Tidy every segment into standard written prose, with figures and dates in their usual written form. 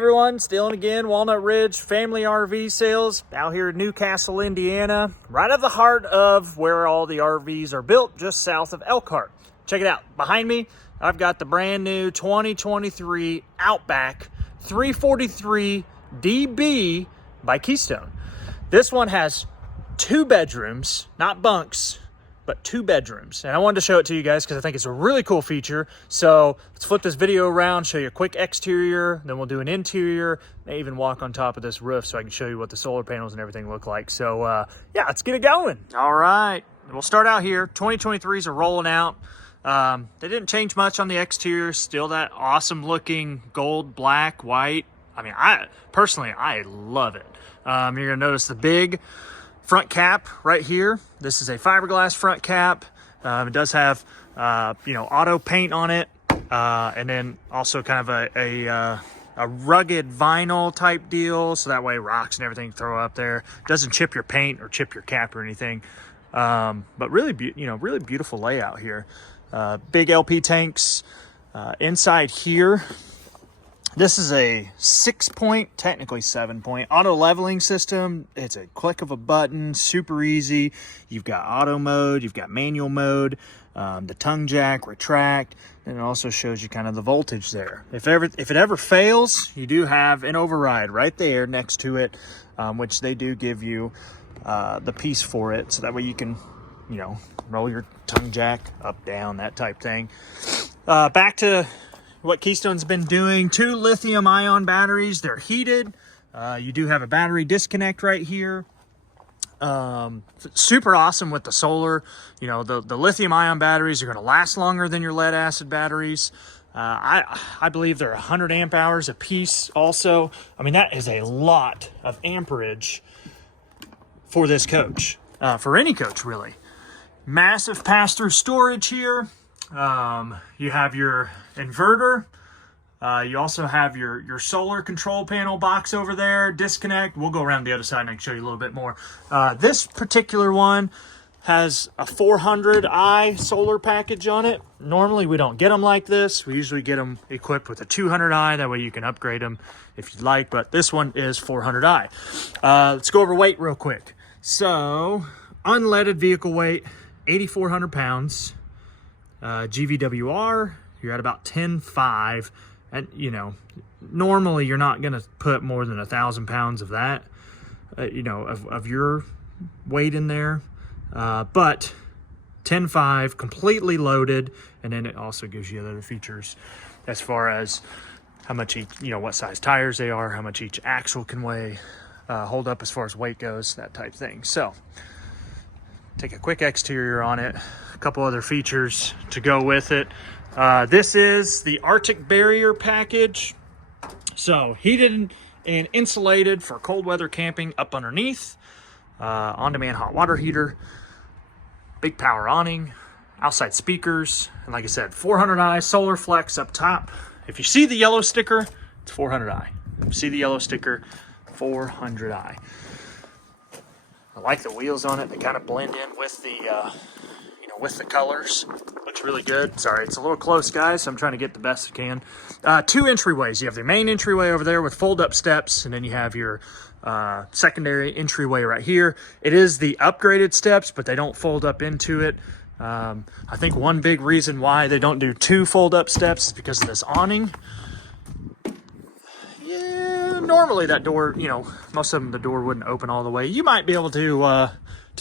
everyone, Dylan again, Walnut Ridge Family RV Sales out here in Newcastle, Indiana, right at the heart of where all the RVs are built, just south of Elkhart. Check it out. Behind me, I've got the brand new 2023 Outback 343 DB by Keystone. This one has 2 bedrooms, not bunks, but 2 bedrooms. And I wanted to show it to you guys because I think it's a really cool feature. So let's flip this video around, show you a quick exterior, then we'll do an interior, may even walk on top of this roof so I can show you what the solar panels and everything look like. So yeah, let's get it going. All right, we'll start out here. 2023s are rolling out. They didn't change much on the exterior, still that awesome looking gold, black, white. I mean, I personally love it. You're gonna notice the big front cap right here. This is a fiberglass front cap. It does have auto paint on it, and then also kind of a rugged vinyl type deal, so that way rocks and everything throw up there. Doesn't chip your paint or chip your cap or anything. But really really beautiful layout here. Big LP tanks inside here. This is a 6-point, technically 7-point auto leveling system. It's a click of a button, super easy. You've got auto mode, you've got manual mode, the tongue jack, retract, and it also shows you kind of the voltage there. If it ever fails, you do have an override right there next to it, which they do give you the piece for it, so that way you can, roll your tongue jack up, down, that type thing. Back to what Keystone's been doing. 2 lithium ion batteries. They're heated. You do have a battery disconnect right here. Super awesome with the solar. The lithium ion batteries are going to last longer than your lead acid batteries. I believe they're 100 amp hours a piece also. I mean, that is a lot of amperage for this coach, for any coach really. Massive pass-through storage here. You have your inverter. You also have your solar control panel box over there, disconnect. We'll go around the other side and I can show you a little bit more. This particular one has a 400i solar package on it. Normally we don't get them like this. We usually get them equipped with a 200i. That way you can upgrade them if you'd like, but this one is 400i. Let's go over weight real quick. So unleaded vehicle weight, 8,400 pounds. GVWR, you're at about 10.5, and normally you're not going to put more than 1,000 pounds of that, of your weight in there, but 10.5 completely loaded, and then it also gives you other features as far as how much each, what size tires they are, how much each axle can weigh, hold up as far as weight goes, that type thing. So take a quick exterior on it, a couple other features to go with it. This is the Arctic Barrier package. So heated and insulated for cold weather camping up underneath. On-demand hot water heater, big power awning, outside speakers, and like I said, 400i solar flex up top. If you see the yellow sticker, it's 400i. If you see the yellow sticker, 400i. I like the wheels on it. They kind of blend in with the, with the colors. Looks really good. Sorry, it's a little close, guys, so I'm trying to get the best I can. 2 entryways. You have the main entryway over there with fold-up steps, and then you have your secondary entryway right here. It is the upgraded steps, but they don't fold up into it. I think one big reason why they don't do 2 fold-up steps is because of this awning. Normally that door, most of them, the door wouldn't open all the way. You might be able to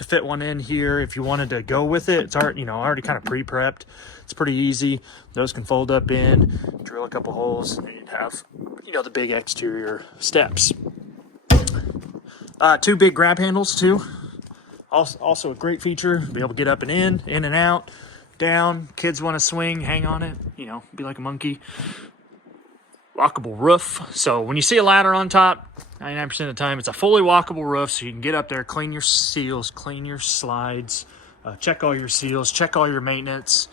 fit one in here if you wanted to go with it. It's already, already kind of pre-prepped. It's pretty easy. Those can fold up in, drill a couple holes, and you'd have, the big exterior steps. 2 big grab handles too. Also a great feature, be able to get up and in and out, down. Kids want to swing, hang on it, be like a monkey. Walkable roof. So when you see a ladder on top, 99% of the time, it's a fully walkable roof, so you can get up there, clean your seals, clean your slides, check all your seals, check all your maintenance.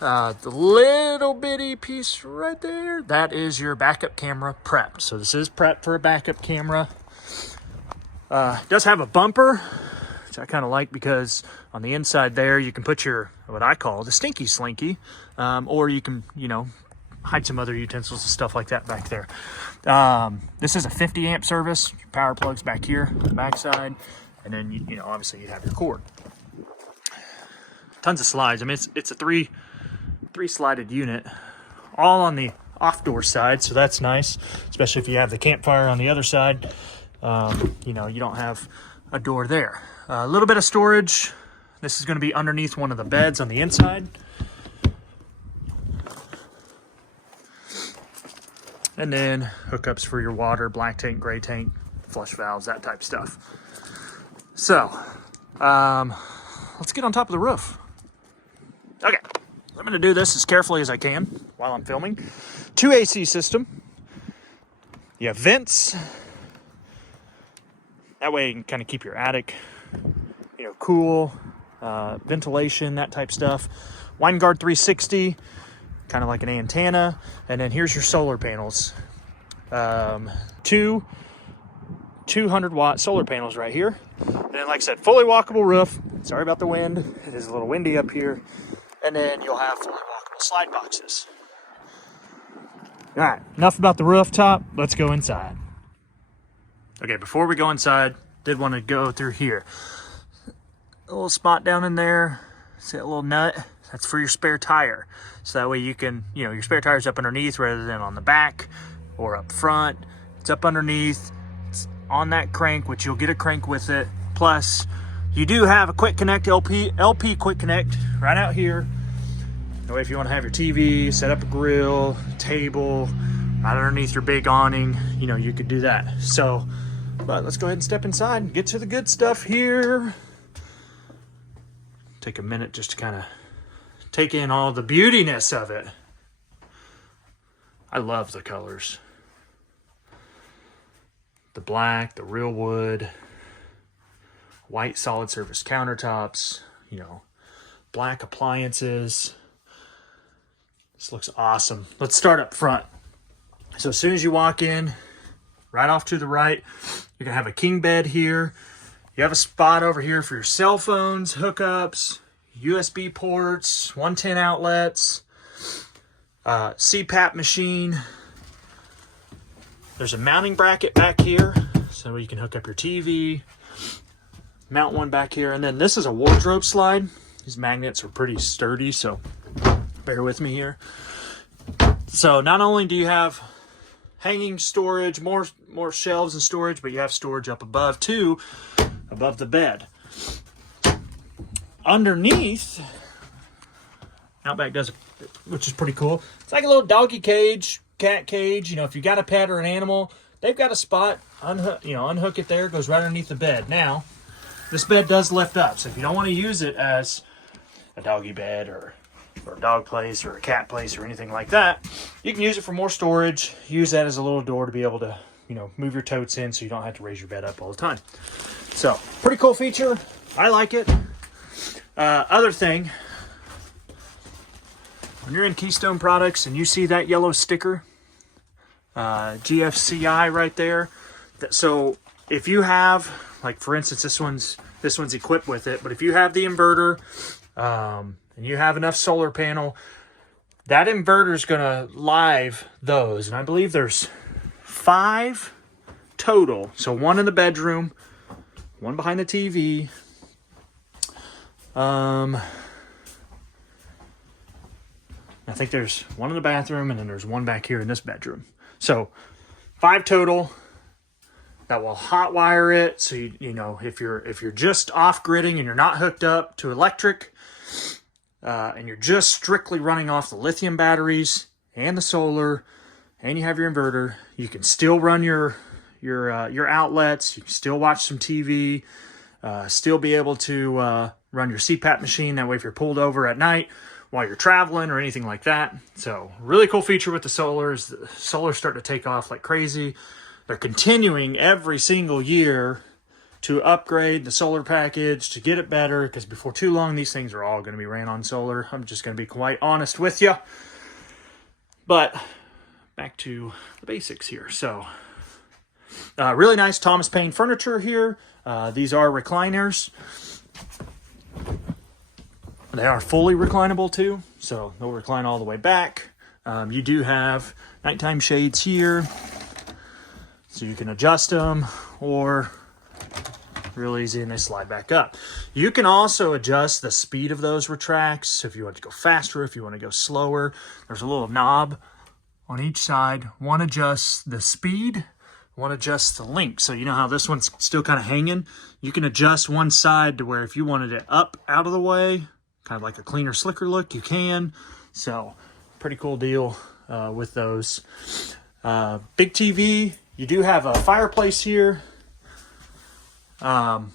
The little bitty piece right there, that is your backup camera prepped. So this is prepped for a backup camera. It does have a bumper, which I kind of like because on the inside there, you can put your, what I call the stinky slinky, or you can, hide some other utensils and stuff like that back there. This is a 50 amp service. Your power plug's back here on the back side. And then, you know, obviously you have your cord. Tons of slides. I mean, it's a three slided unit, all on the off door side. So that's nice, especially if you have the campfire on the other side. You know, you don't have a door there. A little bit of storage. This is going to be underneath one of the beds on the inside. And then hookups for your water, black tank, gray tank, flush valves, that type stuff. So, let's get on top of the roof. Okay, I'm going to do this as carefully as I can while I'm filming. 2 AC system. You have vents. That way you can kind of keep your attic, you know, cool, ventilation, that type stuff. Winegard 360. Kind of like an antenna. And then here's your solar panels. 2 200-watt solar panels right here. And then, like I said, fully walkable roof. Sorry about the wind. It is a little windy up here. And then you'll have fully walkable slide boxes. All right, enough about the rooftop. Let's go inside. Okay, before we go inside, did want to go through here. A little spot down in there. See that little nut? That's for your spare tire. So that way you can, you know, your spare tire's up underneath rather than on the back or up front. It's up underneath. It's on that crank, which you'll get a crank with it. Plus, you do have a quick connect LP quick connect right out here. That way if you want to have your TV, set up a grill, table, right underneath your big awning, you know, you could do that. So, but let's go ahead and step inside and get to the good stuff here. Take a minute just to kind of take in all the beautiness of it. I love the colors. The black, the real wood, white solid surface countertops, you know, black appliances. This looks awesome. Let's start up front. So as soon as you walk in, right off to the right, you're gonna have a king bed here. You have a spot over here for your cell phones, hookups, USB ports, 110 outlets, CPAP machine. There's a mounting bracket back here, so you can hook up your TV, mount one back here. And then this is a wardrobe slide. These magnets are pretty sturdy, so bear with me here. So not only do you have hanging storage, more shelves and storage, but you have storage up above too, above the bed. Underneath, Outback does, which is pretty cool. It's like a little doggy cage, cat cage. You know, if you got a pet or an animal, they've got a spot. Unhook it there. It goes right underneath the bed. Now, this bed does lift up, so if you don't want to use it as a doggy bed or a dog place or a cat place or anything like that, you can use it for more storage. Use that as a little door to be able to, you know, move your totes in so you don't have to raise your bed up all the time. So, pretty cool feature. I like it. Other thing, when you're in Keystone products and you see that yellow sticker, GFCI right there, so if you have, like for instance, this one's equipped with it, but if you have the inverter and you have enough solar panel, that inverter is going to live those, and I believe there's 5 total. So 1 in the bedroom, 1 behind the TV. I think there's 1 in the bathroom, and then there's 1 back here in this bedroom. So 5 total that will hot wire it. So you know, if you're just off gridding and you're not hooked up to electric, and you're just strictly running off the lithium batteries and the solar, and you have your inverter, you can still run your outlets. You can still watch some TV. Still be able to run your CPAP machine. That way, if you're pulled over at night while you're traveling or anything like that. So, really cool feature with the solar is the solar's starting to take off like crazy. They're continuing every single year to upgrade the solar package to get it better, because before too long, these things are all going to be ran on solar. I'm just going to be quite honest with you. But back to the basics here. So, really nice Thomas Paine furniture here. These are recliners. They are fully reclinable too, so they'll recline all the way back. You do have nighttime shades here, so you can adjust them, or real easy, and they slide back up. You can also adjust the speed of those retracts. So if you want to go faster, if you want to go slower, there's a little knob on each side. One adjusts the speed, one adjusts the length. So you know how this one's still kind of hanging? You can adjust one side to where if you wanted it up out of the way, kind of like a cleaner, slicker look, you can. So pretty cool deal with those. Big TV. You do have a fireplace here. Little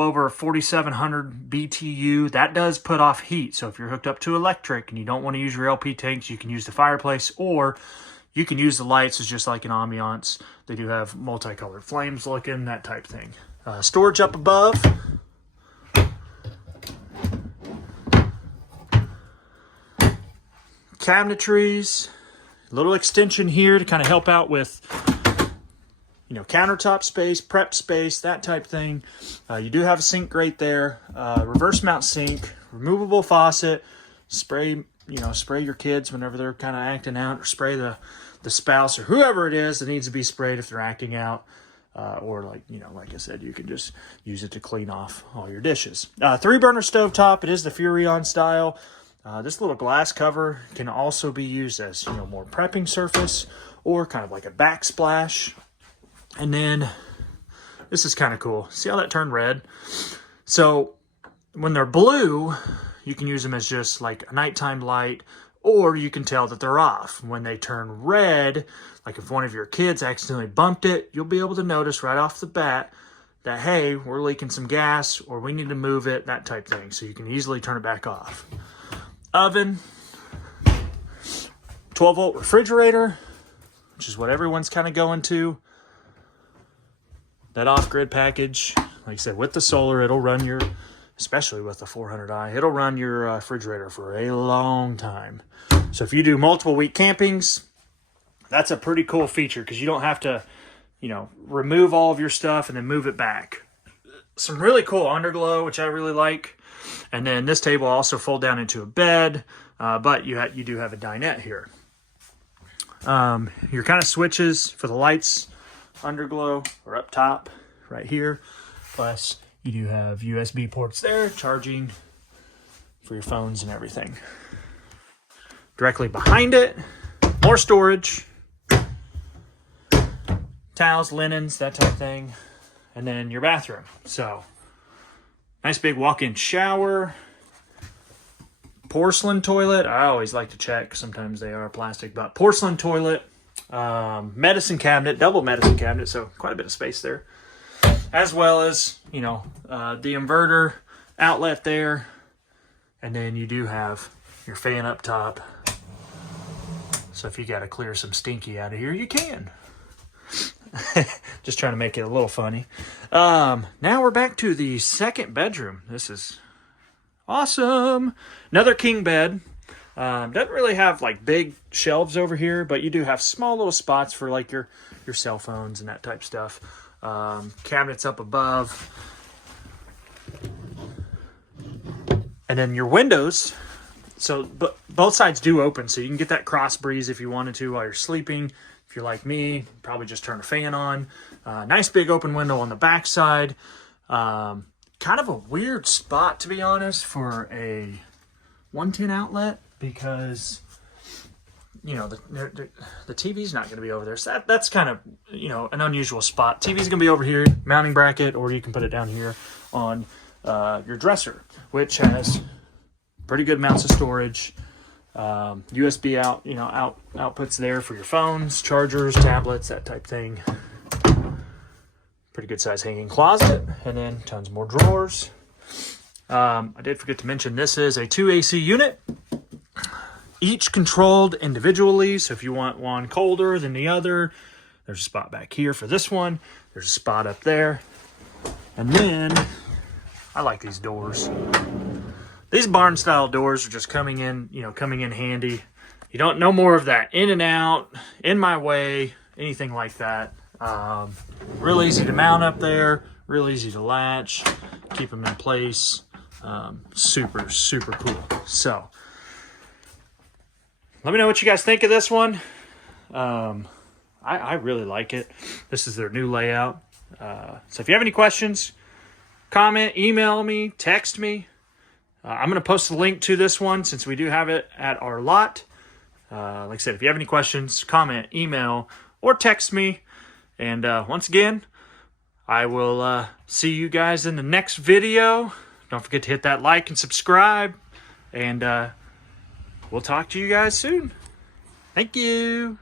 over 4,700 BTU. That does put off heat. So if you're hooked up to electric and you don't want to use your LP tanks, you can use the fireplace, or you can use the lights as just like an ambiance. They do have multicolored flames looking, that type thing. Storage up above. Cabinetries. Little extension here to kind of help out with, you know, countertop space, prep space, that type thing. You do have a sink right there. Reverse mount sink, removable faucet. Spray your kids whenever they're kind of acting out, or spray the spouse or whoever it is that needs to be sprayed if they're acting out. Or like I said, you can just use it to clean off all your dishes. 3-burner stovetop. It is the Furrion style. This little glass cover can also be used as, you know, more prepping surface, or kind of like a backsplash. And then this is kind of cool. See how that turned red? So when they're blue, you can use them as just like a nighttime light, or you can tell that they're off. When they turn red, like if one of your kids accidentally bumped it, you'll be able to notice right off the bat that, hey, we're leaking some gas, or we need to move it, that type thing. So you can easily turn it back off. Oven, 12-volt refrigerator, which is what everyone's kind of going to. That off-grid package, like I said, with the solar, it'll run your, especially with the 400i, it'll run your refrigerator for a long time. So if you do multiple week campings, that's a pretty cool feature, because you don't have to, you know, remove all of your stuff and then move it back. Some really cool underglow, which I really like. And then this table also fold down into a bed, but you do have a dinette here. Your kind of switches for the lights, underglow, or up top right here. Plus you do have USB ports there, charging for your phones and everything. Directly behind it, more storage, towels, linens, that type of thing. And then your bathroom. So nice big walk-in shower, porcelain toilet. I always like to check, sometimes they are plastic, but porcelain toilet. Medicine cabinet, double medicine cabinet, so quite a bit of space there, as well as, you know, the inverter outlet there. And then you do have your fan up top, so if you got to clear some stinky out of here, you can. Just trying to make it a little funny. Now we're back to the second bedroom. This is awesome. Another king bed. Doesn't really have like big shelves over here, but you do have small little spots for like your cell phones and that type stuff. Cabinets up above. And then your windows. So both sides do open, so you can get that cross breeze if you wanted to while you're sleeping. If you're like me, probably just turn a fan on. Nice big open window on the back side. Kind of a weird spot, to be honest, for a 110 outlet, because, you know, the TV's not going to be over there. So that's kind of, you know, an unusual spot. TV's going to be over here, mounting bracket, or you can put it down here on your dresser, which has pretty good amounts of storage. USB out, you know, outputs there for your phones, chargers, tablets, that type thing. Pretty good size hanging closet, and then tons more drawers. I did forget to mention this is a 2 AC unit, each controlled individually. So if you want one colder than the other, there's a spot back here for this one. There's a spot up there. And then I like these doors. These barn style doors are just coming in handy. You don't, no more of that in and out, in my way, anything like that. Real easy to mount up there, real easy to latch, keep them in place. Super, super cool. So let me know what you guys think of this one. I really like it. This is their new layout. So if you have any questions, comment, email me, text me. I'm going to post a link to this one since we do have it at our lot. Like I said, if you have any questions, comment, email, or text me. And once again, I will see you guys in the next video. Don't forget to hit that like and subscribe. And we'll talk to you guys soon. Thank you.